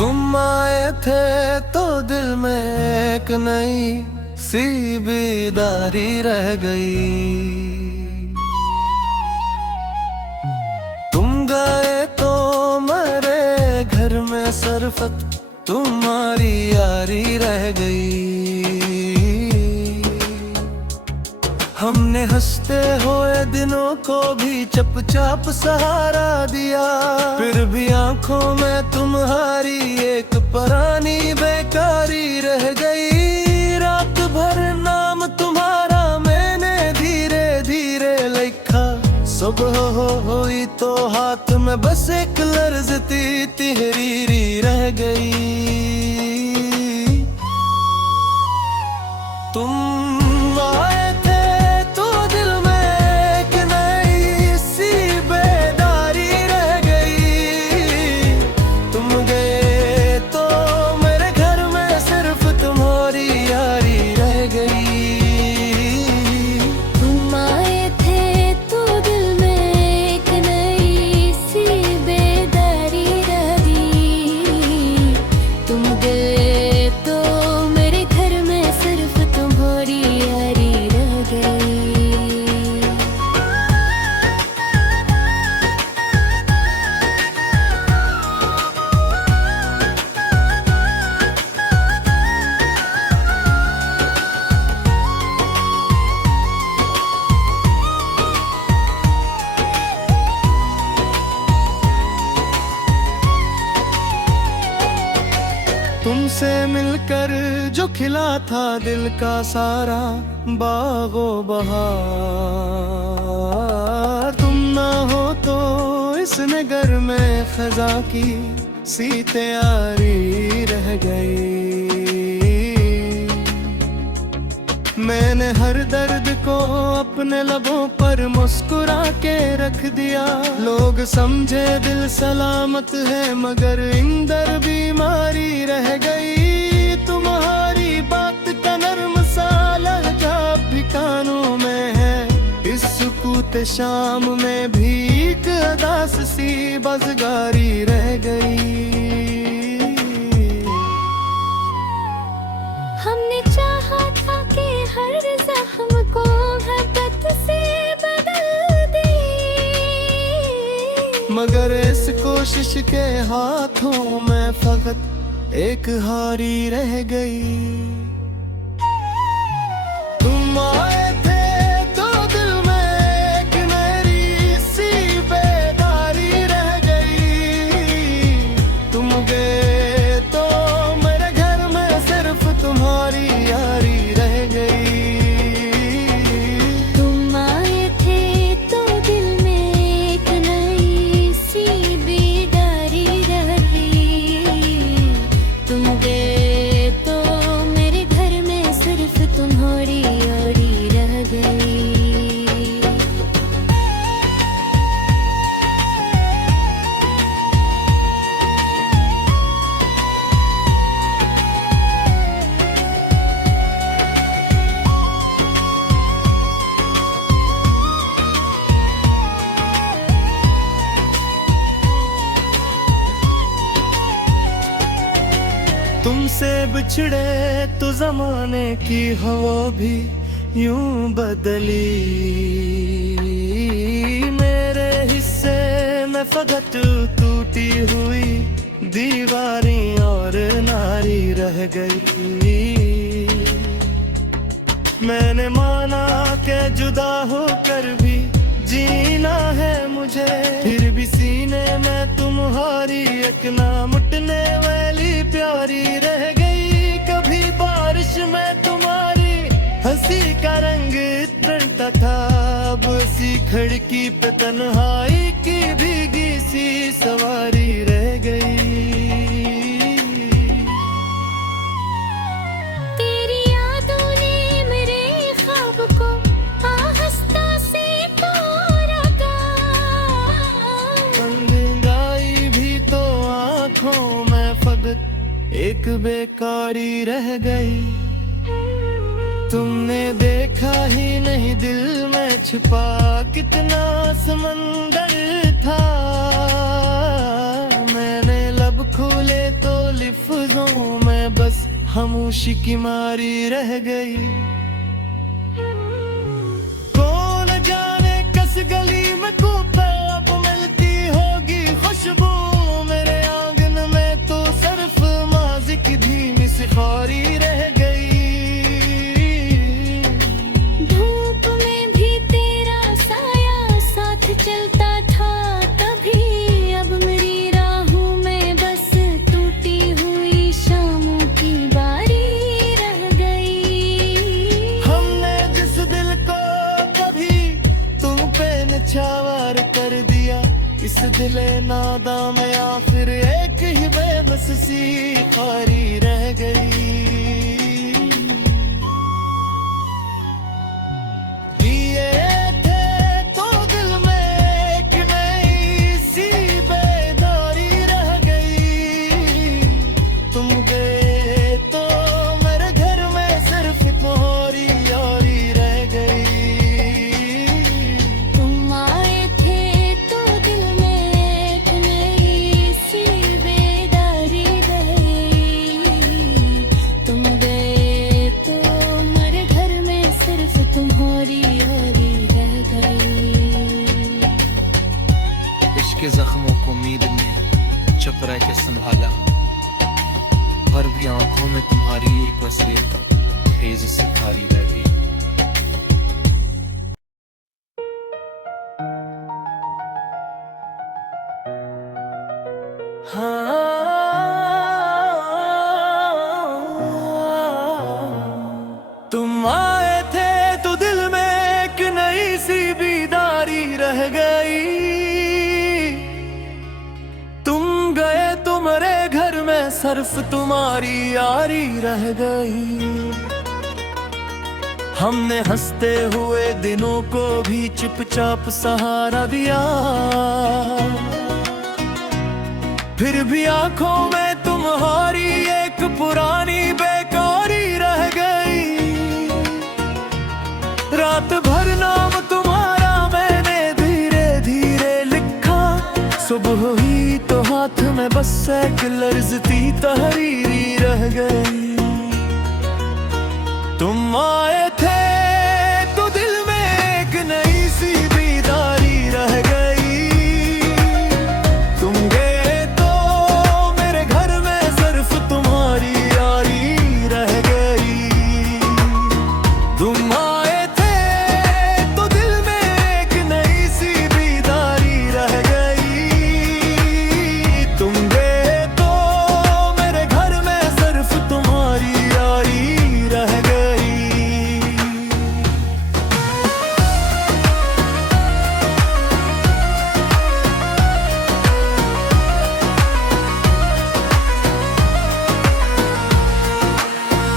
तुम आए थे तो दिल में एक नई सी बेदारी रह गई। तुम गए तो मेरे घर में सरफत तुम्हारी यारी रह गई। हमने हंसते हुए दिनों को भी चुपचाप सहारा दिया, फिर भी आंखों में तुम्हारी एक पुरानी बेकारी रह गई। रात भर नाम तुम्हारा मैंने धीरे धीरे लिखा, सुबह हुई तो हाथ में बस एक लर्जती तिहरीरी रह गई। तुम आए थे तो दिल में एक नई सी बेदारी रह गई। तुम गए तो मेरे घर में सिर्फ तुम्हारी यारी रह गई। तुम आए थे तो दिल में एक नई सी बेदारी रह गई। तुम गए तो मेरे घर में सिर्फ तुम्हारी यारी रह गई। तुमसे मिलकर जो खिला था दिल का सारा बागो बहार, तुम ना हो तो इस नगर में खजा की सी तैयारी रह गई। मैंने हर दर्द को अपने लबों पर मुस्कुरा के रख दिया। लोग समझे दिल सलामत है मगर इंदर बीमारी रह गई। तुम्हारी बात का नर्म सा लहजा भी कानों में है, इस सुकूत शाम में भी एक अदास सी बज़गारी रह गई। हमने चाहा था कि हर जख्म को मोहब्बत से बदल दे, मगर इस कोशिश के हाथों में फकत एक हारी रह गई। तुम आए थे तो दिल में एक नई सी बेदारी रह गई। तुम गए तो मेरे घर में सिर्फ तुम्हारी यारी रह गई। तुम आए थे तो दिल में एक नई सी बेदारी रह गई। तुम गए तो मेरे घर में सिर्फ तुम्हारी यारी रह गई। तुमसे बिछड़े तो जमाने की हवा भी यूं बदली। मेरे हिस्से में फकत टूटी हुई दीवारें और नारी रह गई। मैंने माना कि जुदा होकर भी जीना है मुझे, फिर भी सीने में तुम्हारी एक ना मुटने वाली प्यारी रह गई। कभी बारिश में तुम्हारी हंसी का रंग इतरता था, अब सी खिड़की पे तन्हाई की भीगी सी सवारी रह गई। तेरी यादों ने मेरे ख्वाब को आहिस्ता से तोड़ा था, रंगाई भी तो आंखों में फकत एक बेकारी रह गई। तुमने देखा ही नहीं दिल में छुपा कितना समंदर था। मैंने लब खोले तो खामोशी की मारी रह गई। कौन जाने किस गली में कूपे अब मिलती होगी खुशबू। मेरे आंगन में तो सिर्फ माज़ी की धीमी सी खारी रह गई। धूप में भी तेरा साया साथ चलता था तभी। अब मेरी राहों में बस टूटी हुई शामों की बारी रह गई। हमने जिस दिल को कभी तुम पे निछावर कर दिया, इस दिले नादा में आखिर एक ही बेबस सी खारी रह गई। ये थे तो दिल में एक नई सी बेदारी रह गई। तुम गए तो मेरे घर में सिर्फ तुम्हारी यारी रह गई। तुम आए थे तो दिल में एक नई सी बेदारी रह गई। तुम गए तो मेरे घर में सिर्फ तुम्हारी यारी रह गई। इश्क के जख्मों को उम्मीद ने चुप रह के संभाला, पर भी आंखों में तुम्हारी एक वसीयत फेज से खारी रह गई। तुम आए थे तो दिल में एक नई सी बीदारी रह गई। तुम गए तो मेरे घर में सिर्फ तुम्हारी यारी रह गई। हमने हंसते हुए दिनों को भी चुपचाप सहारा दिया, फिर भी आंखों में तुम्हारी एक पुरानी बेकारी रह गई। रात भर नाम तुम्हारा मैंने धीरे धीरे लिखा, सुबह हुई तो हाथ में बस एक लर्जती तहरीरी रह गई। तुम आए थे तो दिल में एक नई सी बीदारी रह गई। तुम गए तो मेरे घर में सिर्फ तुम्हारी यारी रह गई। तुम आए थे तो दिल में एक नई सी बीदारी रह गई। तुम गए तो मेरे घर में सिर्फ तुम्हारी यारी रह गई।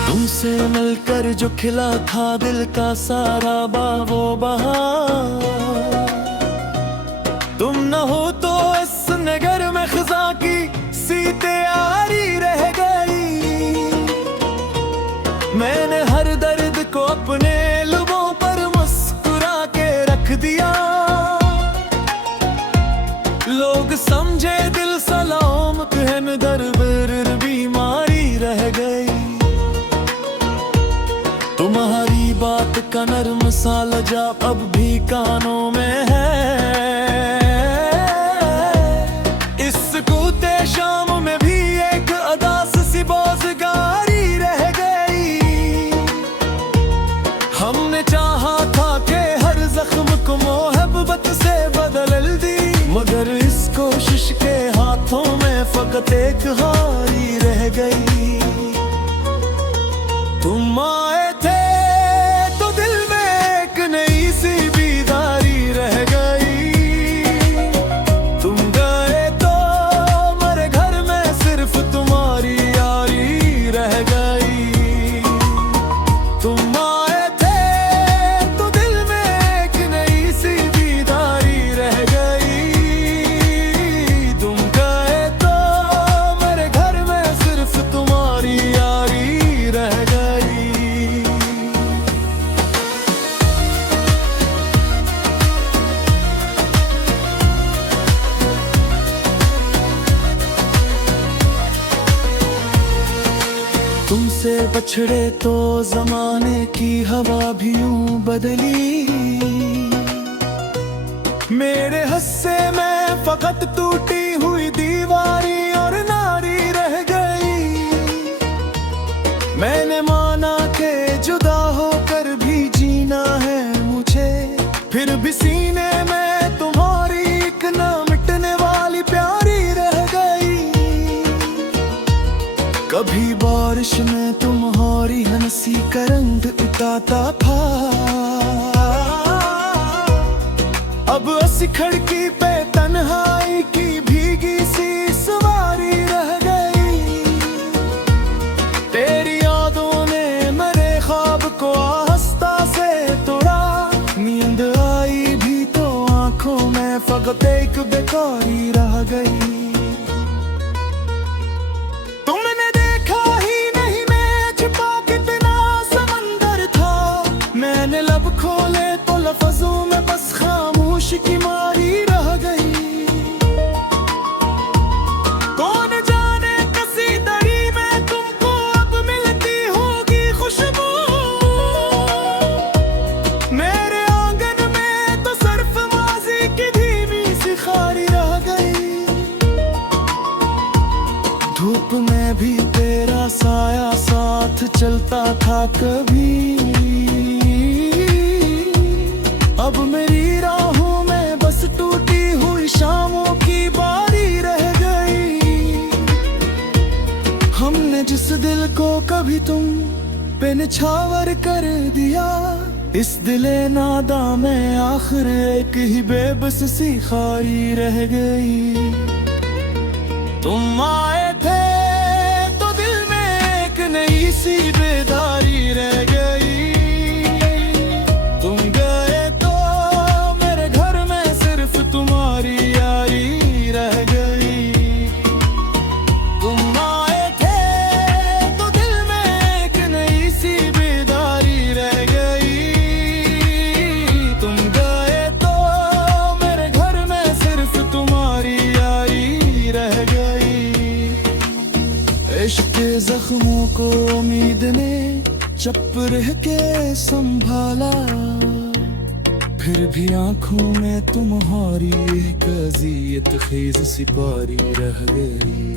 तुमसे मिलकर जो खिला था दिल का सारा वो बहार, तुम न हो तो इस नगर में खजा की सी तैयारी रह गई। मैंने हर दर्द को अपने लबों पर मुस्कुरा के रख दिया, लोग समझे दिल सलामत है मगर बीमारी रह गई। तुम्हारी बात का नर्म सा लजा अब भी कानों में है, इस कूते शाम में भी एक अदास सी बोझगारी रह गई। हमने चाहा था कि हर जख्म को मोहब्बत से बदल दी, मगर इस कोशिश के हाथों में फकत एक हारी रह गई। तुम आए थे तो दिल में एक नई सी बीदारी रह गई। तुम गए तो मेरे घर में सिर्फ तुम्हारी यारी रह गई। तुम आए थे तो दिल में एक नई सी बीदारी रह गई। तुम गए तो मेरे घर में तुमसे बछड़े तो जमाने की हवा भी यूं बदली। मेरे हस्से में फकत टूटी हुई दीवारी और नारी रह गई। मैंने माना के जुदा होकर भी जीना है मुझे, फिर भी सीने में तुम्हारी एक ना मिटने वाली प्यारी रह गई। कभी बारिश में तुम्हारी हंसी का रंग उताता था, अब ऐसी खिड़की पे तन्हाई की भीगी सी सवारी रह गई। तेरी यादों ने मेरे ख्वाब को आहिस्ता से तोड़ा, नींद आई भी तो आंखों में फकत एक बेकारी रह गई। तुमने देखा ही नहीं मैं छिपा कितना समंदर था, मैंने लब खोले तो लफ्जों में बस खामोशी की मारी रह गई। कौन जाने कसीदड़ी में तुमको अब मिलती होगी खुशबू, मेरे आंगन में तो सिर्फ माजी की धीमी सी खारी रह गई। धूप में भी तेरा साया साथ चलता था कभी, अब मेरी राहों में बस टूटी हुई शामों की बारी रह गई। हमने जिस दिल को कभी तुम पे निछावर कर दिया, इस दिले नादा में आखिर एक ही बेबस सी खारी रह गई। तुम आए थे तो दिल में एक नई सी बेदारी रह गई, तुम गए तो मेरे घर में सिर्फ तुम्हारी यारी रह गई। तुम आए थे तो दिल में एक नई सी बेदारी रह गई, तुम गए तो मेरे घर में सिर्फ तुम्हारी यारी रह गई। इश्क के जख्मों को उम्मीद ने चुप रह के संभाला, फिर भी आंखों में तुम्हारी एक अज़ियत खेज सिपारी रह गई।